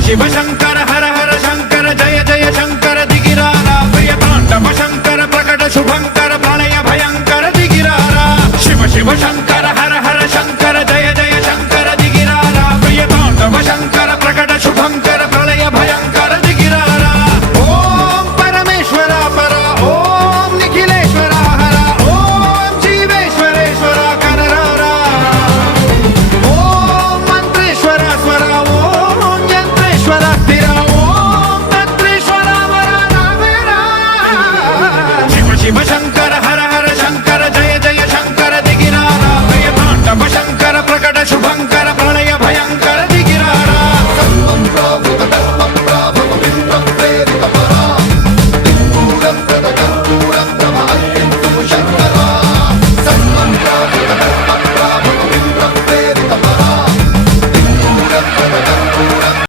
शिव शंकर हर हर शंकर जय जय शंकर दिगिरारा प्रिय तांडव शंकर प्रकट शुभंकर प्रलय भयंकर दिगिरारा शिव शिव शंकर